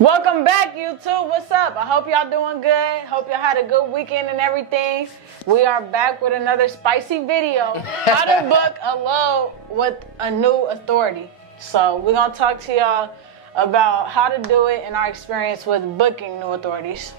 Welcome back, YouTube. What's up? I hope y'all doing good. Hope y'all had a good weekend and everything. We are back with another spicy video. How to book a load with a new authority. So we're going to talk to y'all about how to do it and our experience with booking new authorities.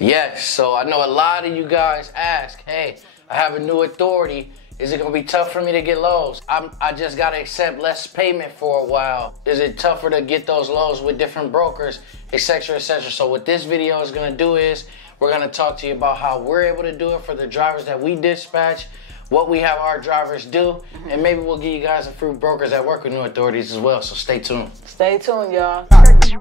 Yes, so I know a lot of you guys ask, hey, I have a new authority. Is it going to be tough for me to get loads? I just got to accept less payment for a while. Is it tougher to get those loads with different brokers, etc., etc.? So what this video is going to do is we're going to talk to you about how we're able to do it for the drivers that we dispatch, what we have our drivers do, and maybe we'll give you guys a few brokers that work with new authorities as well. So stay tuned. Stay tuned, y'all.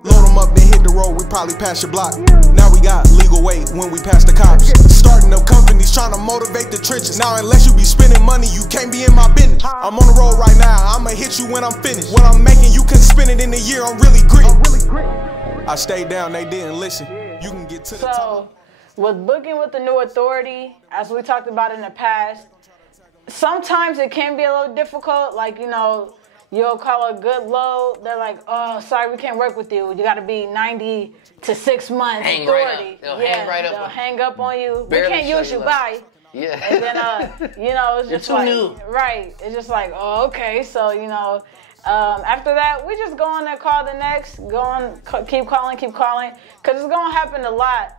Load them up, then hit the road, we probably pass your block. Now we got legal weight when we pass the cops. Starting up companies, trying to motivate the trenches. Now unless you be spending money, you can't be in my business. I'm on the road right now, I'ma hit you when I'm finished. What I'm making, you can spend it in a year, I'm really gritty. I stayed down, they didn't listen. You can get to the top. With booking with the new authority, as we talked about in the past, sometimes it can be a little difficult. Like, you know, you'll call a good load. They're like, oh, sorry, we can't work with you. You got to be 90 to 6 months Hang authority. right up. They'll hang right up. They'll hang up on you. Barely we can't use you, bye. Yeah. And then, you know, it's just You're too like, new. Right. It's just like, oh, okay. So, you know, after that, we just go on and call the next. Go on, keep calling, because it's going to happen a lot.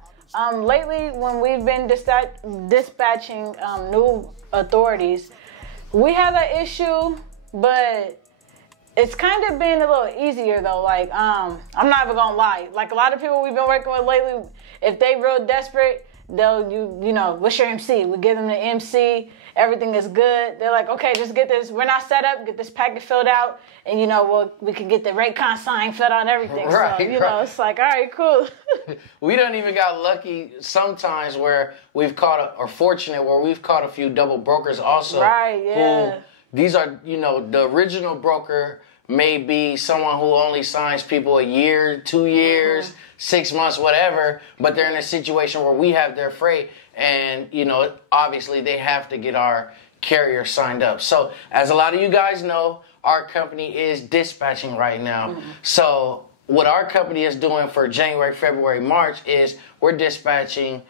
Lately, when we've been dispatching new authorities, we have that issue, but it's kind of been a little easier though. Like, I'm not even gonna lie. Like, a lot of people we've been working with lately, if they real desperate, they'll, you know, what's your MC? We give them the MC. Everything is good. They're like, okay, just get this. We're not set up. Get this packet filled out, and you know, we can get the rate consign filled out and everything. Right, so, you know, it's like, all right, cool. We don't even got lucky sometimes where we've caught, or fortunate where we've caught a few double brokers also. Right, yeah. These are, you know, the original broker may be someone who only signs people a year, 2 years, 6 months, whatever, but they're in a situation where we have their freight and, you know, obviously they have to get our carrier signed up. So as a lot of you guys know, our company is dispatching right now. So what our company is doing for January, February, March is we're dispatching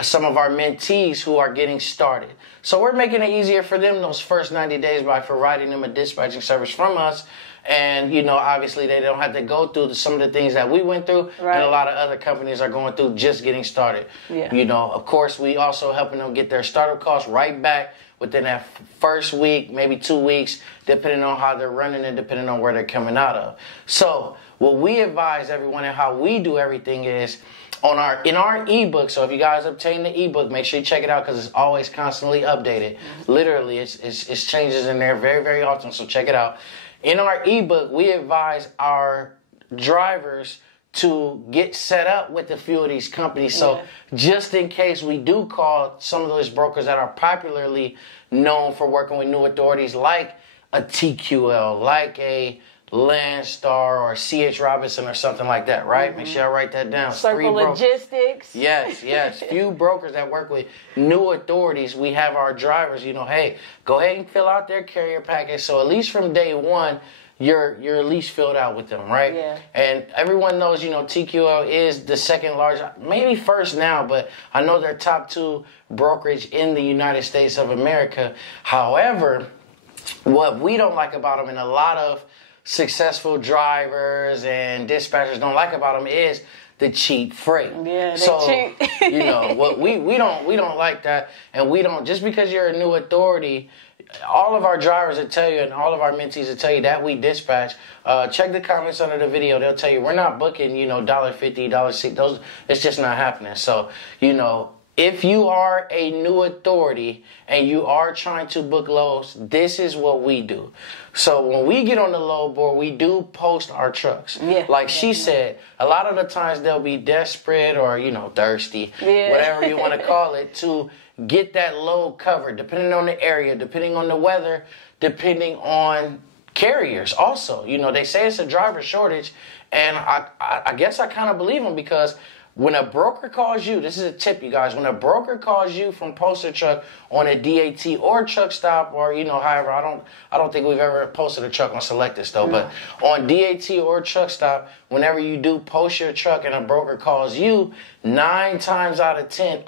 some of our mentees who are getting started. So we're making it easier for them those first 90 days by providing them a dispatching service from us. And, you know, obviously they don't have to go through some of the things that we went through. Right. And a lot of other companies are going through just getting started. Yeah. You know, of course, we also helping them get their startup costs right back within that first week, maybe 2 weeks, depending on how they're running and depending on where they're coming out of. So what we advise everyone and how we do everything is in our ebook. So if you guys obtain the ebook, make sure you check it out because it's always constantly updated. Literally, it's changes in there very, very often. So check it out. In our ebook, we advise our drivers to get set up with a few of these companies. So just in case we do call some of those brokers that are popularly known for working with new authorities, like a TQL, like a Landstar or CH Robinson or something like that, right? Make sure I write that down. Circle Logistics. Yes. Few brokers that work with new authorities, we have our drivers, you know, hey, go ahead and fill out their carrier package. So at least from day one, you're at least filled out with them, right? Yeah. And everyone knows, you know, TQL is the second largest, maybe first now, but I know they're top 2 brokerage in the United States of America. However, what we don't like about them, and a lot of successful drivers and dispatchers don't like about them, is the cheap freight. Yeah, so cheap. you know what we don't like that, and we don't, just because you're a new authority. All of our drivers will tell you, and all of our mentees will tell you that we dispatch. Check the comments under the video. They'll tell you we're not booking, you know, $1.50, $1.60. Those, it's just not happening. So, you know, if you are a new authority and you are trying to book loads, this is what we do. So when we get on the load board, we do post our trucks. Yeah. Like she said, a lot of the times they'll be desperate or, you know, thirsty, whatever you want to call it, to get that load covered, depending on the area, depending on the weather, depending on carriers also. You know, they say it's a driver shortage, and I guess I kind of believe them because When a broker calls you, this is a tip, you guys. When a broker calls you from post a truck on a DAT or truck stop, or however, I don't think we've ever posted a truck on Select This though. But on DAT or truck stop, whenever you do post your truck and a broker calls you, 9 times out of 10,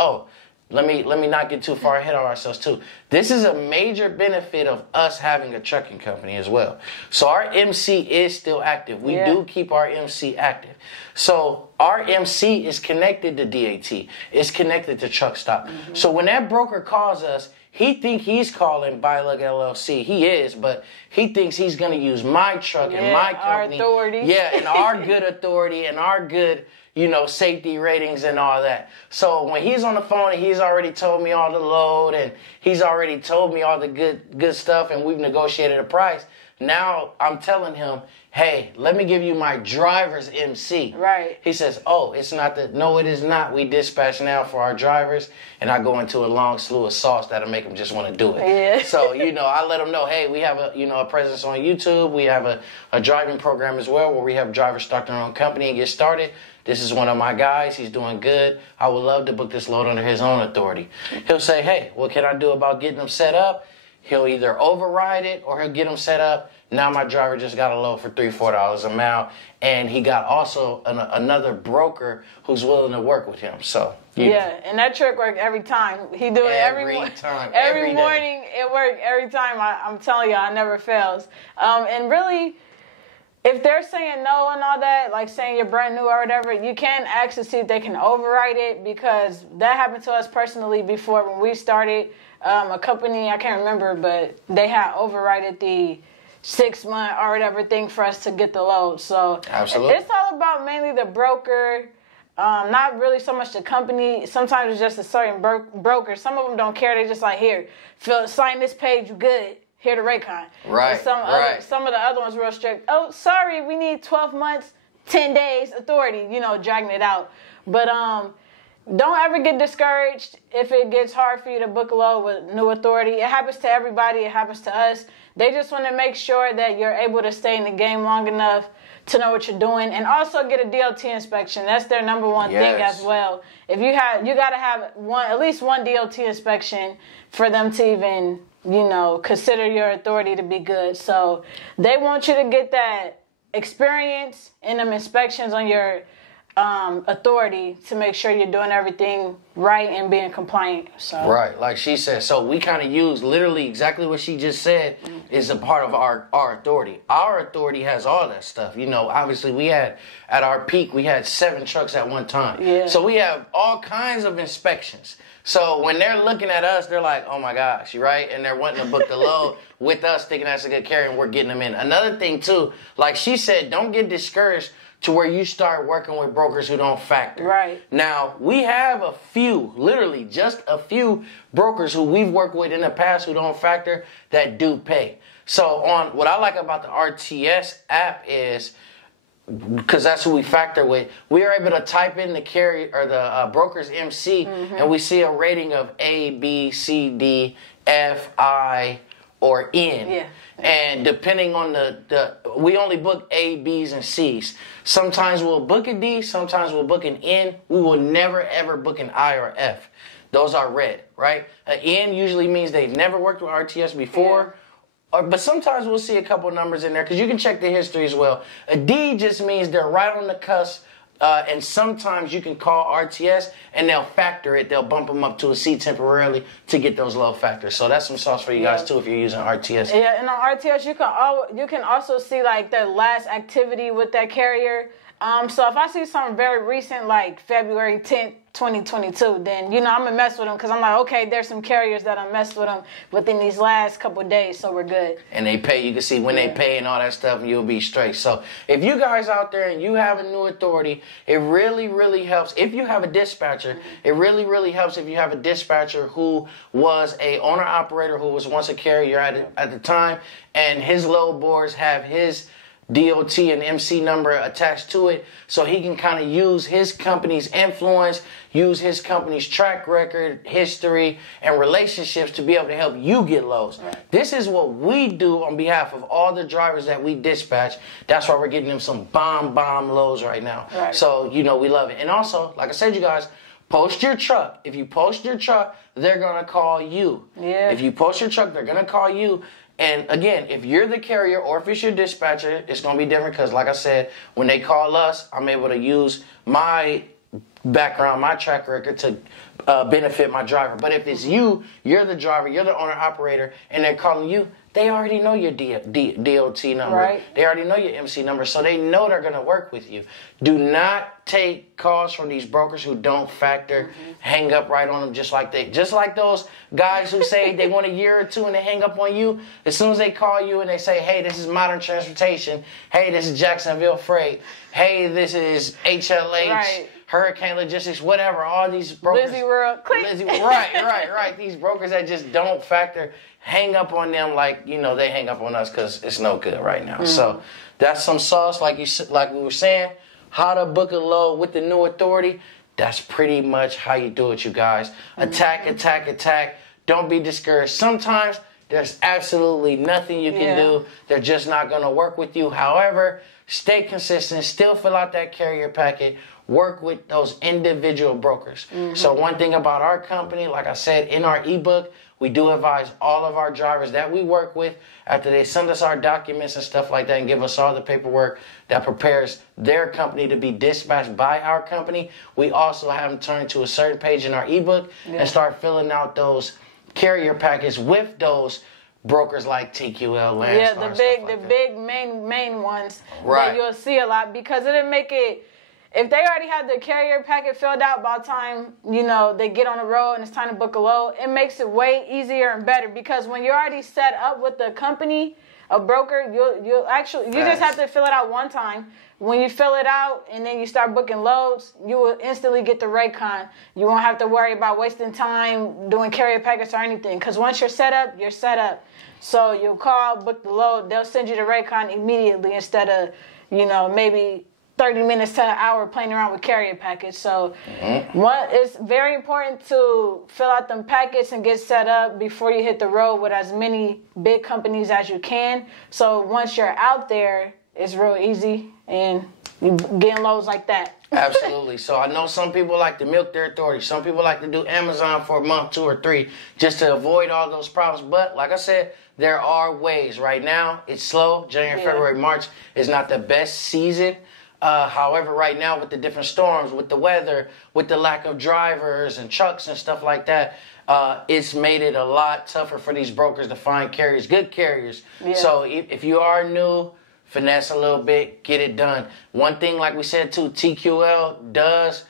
let me not get too far ahead of ourselves too. This is a major benefit of us having a trucking company as well. So our MC is still active. We do keep our MC active. So our MC is connected to DAT. It's connected to truck stop. So when that broker calls us, he think he's calling Buy Luck LLC. He is, but he thinks he's going to use my truck and my company. Our authority. Yeah, and our good authority and our good, safety ratings and all that. So when he's on the phone and he's already told me all the load and he's already told me all the good stuff and we've negotiated a price, now I'm telling him, hey, let me give you my driver's MC. Right. He says, it's not that. No, it is not. We dispatch now for our drivers. And I go into a long slew of sauce that'll make them just want to do it. Yeah. So, I let them know, hey, we have a presence on YouTube. We have a driving program as well where we have drivers start their own company and get started. This is one of my guys. He's doing good. I would love to book this load under his own authority. He'll say, hey, what can I do about getting them set up? He'll either override it or he'll get them set up. Now my driver just got a load for $3-4 a mile, and he got also another broker who's willing to work with him. So and that trick worked every time. He do it every time. Every morning it worked every time. I'm telling y'all, it never fails. And really, if they're saying no and all that, like saying you're brand new or whatever, you can ask to see if they can override it, because that happened to us personally before when we started. A company, I can't remember, but they had overrided the 6-month or whatever thing for us to get the load. So absolutely, it's all about mainly the broker, not really so much the company. Sometimes it's just a certain broker. Some of them don't care. They just like, here, sign this page, you good. Here to Raycon. Right, some of the other ones real strict. Oh, sorry, we need 12 months, 10 days authority, dragging it out. But don't ever get discouraged if it gets hard for you to book a load with new authority. It happens to everybody. It happens to us. They just want to make sure that you're able to stay in the game long enough to know what you're doing, and also get a DOT inspection. That's their number one thing as well. If you got to have at least one DOT inspection for them to even, consider your authority to be good. So they want you to get that experience in them inspections on your authority to make sure you're doing everything right and being compliant. So right, like she said. So we kind of use literally exactly what she just said is a part of our authority. Our authority has all that stuff. Obviously we had, at our peak, we had 7 trucks at one time. Yeah. So we have all kinds of inspections. So when they're looking at us, they're like, oh my gosh, right? And they're wanting to book the load with us, thinking that's a good carrier, and we're getting them in. Another thing too, like she said, don't get discouraged to where you start working with brokers who don't factor. Right. Now, we have a few, literally just a few brokers who we've worked with in the past who don't factor that do pay. So on what I like about the RTS app is, because that's who we factor with, we are able to type in the carrier or the broker's MC, and we see a rating of A, B, C, D, F, I, or N. Yeah. And depending on we only book A, B's, and C's. Sometimes we'll book a D, sometimes we'll book an N. We will never ever book an I or F. Those are red, right? An N usually means they've never worked with RTS before. But sometimes we'll see a couple numbers in there because you can check the history as well. A D just means they're right on the cusp. And sometimes you can call RTS and they'll factor it. They'll bump them up to a C temporarily to get those low factors. So that's some sauce for you guys too if you're using RTS. Yeah, and on RTS you can also see like their last activity with that carrier. So if I see something very recent like February 10th, 2022, then, I'm going to mess with them because I'm like, okay, there's some carriers that I messed with them within these last couple of days, so we're good. And they pay. You can see when they pay and all that stuff, and you'll be straight. So if you guys out there and you have a new authority, it really, really helps. If you have a dispatcher, it really, really helps if you have a dispatcher who was a owner-operator who was once a carrier at the time, and his load boards have his DOT and MC number attached to it, so he can kind of use his company's influence, use his company's track record, history, and relationships to be able to help you get loads. Right. This is what we do on behalf of all the drivers that we dispatch. That's why we're getting them some bomb loads right now. Right. So, you know, we love it. And also, like I said, you guys, post your truck. If you post your truck, they're going to call you. Yeah. If you post your truck, they're going to call you. And again, if you're the carrier or if it's your dispatcher, it's going to be different because, like I said, when they call us, I'm able to use my background, my track record to benefit my driver. But if it's you, you're the driver, you're the owner-operator, and they're calling you, they already know your DOT number. Right. They already know your MC number, so they know they're going to work with you. Do not take calls from these brokers who don't factor, hang up right on them just like those guys who say they want a year or two and they hang up on you. As soon as they call you and they say, hey, this is Modern Transportation. Hey, this is Jacksonville Freight. Hey, this is HLH. Right. Hurricane Logistics, whatever, all these brokers. Lizzie World. Right. These brokers that just don't factor, hang up on them like, you know, they hang up on us because it's no good right now. So that's some sauce, like we were saying. How to book a load with the new authority. That's pretty much how you do it, you guys. Attack. Don't be discouraged. Sometimes there's absolutely nothing you can do. They're just not going to work with you. However, stay consistent. Still fill out that carrier packet. Work with those individual brokers. So one thing about our company, like I said, in our ebook, we do advise all of our drivers that we work with after they send us our documents and stuff like that and give us all the paperwork that prepares their company to be dispatched by our company. We also have them turn to a certain page in our ebook and start filling out those carrier packets with those brokers like TQL, Landstar. Yeah, the big main ones that you'll see a lot because it'll make it. If they already have the carrier packet filled out by the time, you know, they get on the road and it's time to book a load, it makes it way easier and better because when you're already set up with the company, a broker, you just have to fill it out one time. When you fill it out and then you start booking loads, you will instantly get the Raycon. You won't have to worry about wasting time doing carrier packets or anything because once you're set up, you're set up. So you'll call, book the load, they'll send you the Raycon immediately instead of, you know, maybe 30 minutes to an hour playing around with carrier packets. So it's very important to fill out them packets and get set up before you hit the road with as many big companies as you can. So once you're out there, it's real easy and you getting loads like that. Absolutely. So I know some people like to milk their authority. Some people like to do Amazon for a month, 2 or 3, just to avoid all those problems. But like I said, there are ways. Right now, it's slow. January, February, March is not the best season. However, right now with the different storms, with the weather, with the lack of drivers and trucks and stuff like that, it's made it a lot tougher for these brokers to find carriers, good carriers. Yeah. So if you are new, finesse a little bit, get it done. One thing, like we said too, TQL does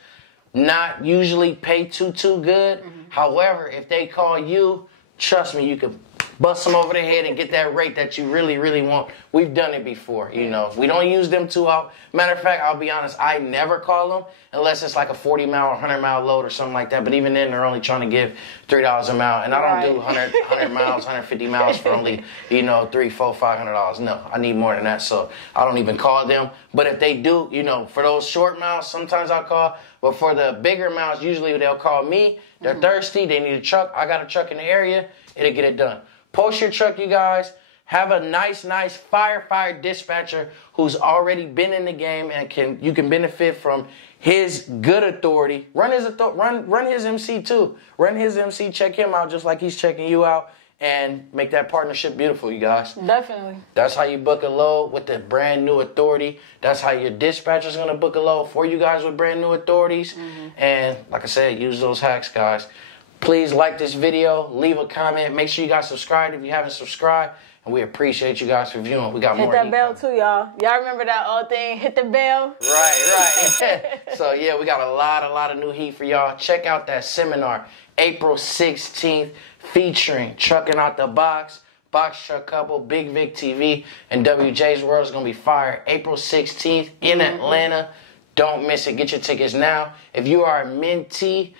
not usually pay too good. However, if they call you, trust me, you can bust them over the head and get that rate that you really want. We've done it before, you know. We don't use them too often. Matter of fact, I'll be honest, I never call them unless it's like a 40-mile or 100-mile load or something like that. But even then, they're only trying to give $3 a mile. And I don't do 100 miles, 150 miles for only, you know, $300, $400, $500. No, I need more than that. So I don't even call them. But if they do, you know, for those short miles, sometimes I'll call. But for the bigger miles, usually they'll call me. They're thirsty. They need a truck. I got a truck in the area. It'll get it done. Post your truck, you guys. Have a nice firefighter dispatcher who's already been in the game and you can benefit from his good authority. Run his MC too. Run his MC, check him out just like he's checking you out, and make that partnership beautiful, you guys. Definitely. That's how you book a load with the brand new authority. That's how your dispatcher's gonna book a load for you guys with brand new authorities. And like I said, use those hacks, guys. Please like this video, leave a comment. Make sure you guys subscribe if you haven't subscribed. And we appreciate you guys for viewing. We got more. Hit that bell too, y'all. Y'all remember that old thing? Hit the bell. Right. So yeah, we got a lot of new heat for y'all. Check out that seminar, April 16th, featuring Trucking Out the Box Truck Couple, Big Vic TV, and WJ's World is gonna be fire. April 16th in Atlanta. Don't miss it. Get your tickets now. If you are a mentee,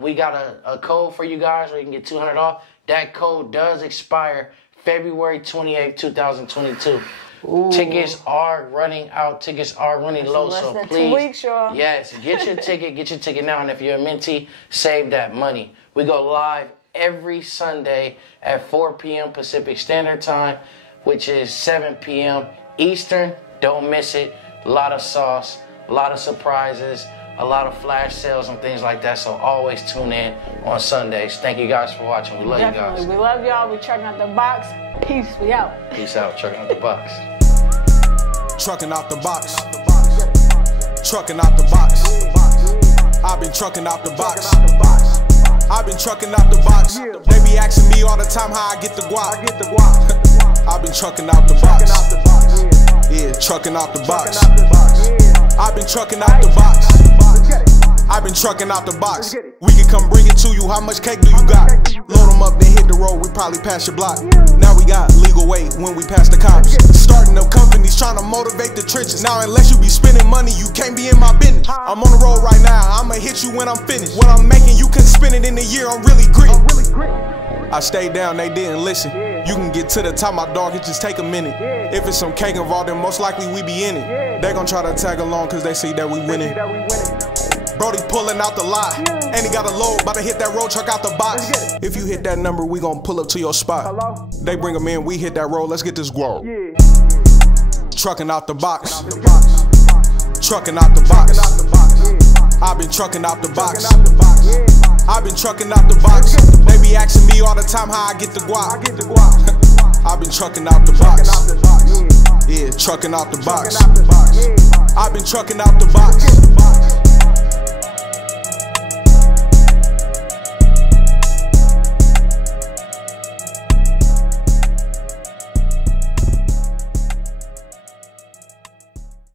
we got a code for you guys where you can get $200 off. That code does expire February 28th, 2022. Ooh. Tickets are running out. Tickets are running low. Less So than please, 2 weeks, y'all. yes, get your ticket. Get your ticket now. And if you're a mentee, save that money. We go live every Sunday at 4 p.m. Pacific Standard Time, which is 7 p.m. Eastern. Don't miss it. A lot of sauce, a lot of surprises, a lot of flash sales and things like that. So always tune in on Sundays. Thank you guys for watching. We love Definitely. you guys. We love y'all. We checking out the box. Peace. We out. Peace out. Checking out the box. Trucking out the box. Trucking out the box. I've been trucking out the box. I've been trucking out the box. They be asking me all the time how I get the guap. I've been trucking out the box. Yeah, trucking out the box. I've been trucking out the box. I've been trucking out the box. We can come bring it to you. How much cake do you got? Load them up, then hit the road. We probably pass your block. Now we got legal weight when we pass the cops. Starting up companies, trying to motivate the trenches. Now unless you be spending money, you can't be in my business. I'm on the road right now. I'ma hit you when I'm finished. What I'm making, you can spend it in a year. I'm really gritty. I stayed down, they didn't listen. You can get to the top, my dog, it just take a minute. If it's some cake involved, then most likely we be in it. They gon' try to tag along cause they see that we winning. Brody pulling out the lot, and he got a load, about to hit that road truck out the box. If you hit that number, we gon' pull up to your spot. They bring them in, we hit that road, let's get this guap. Trucking out the box. Trucking out the box. I've been trucking out the box. I've been trucking out the box. They be asking me all the time how I get the guap. I've been trucking out the box. Yeah, trucking out the box. I've been trucking out the box.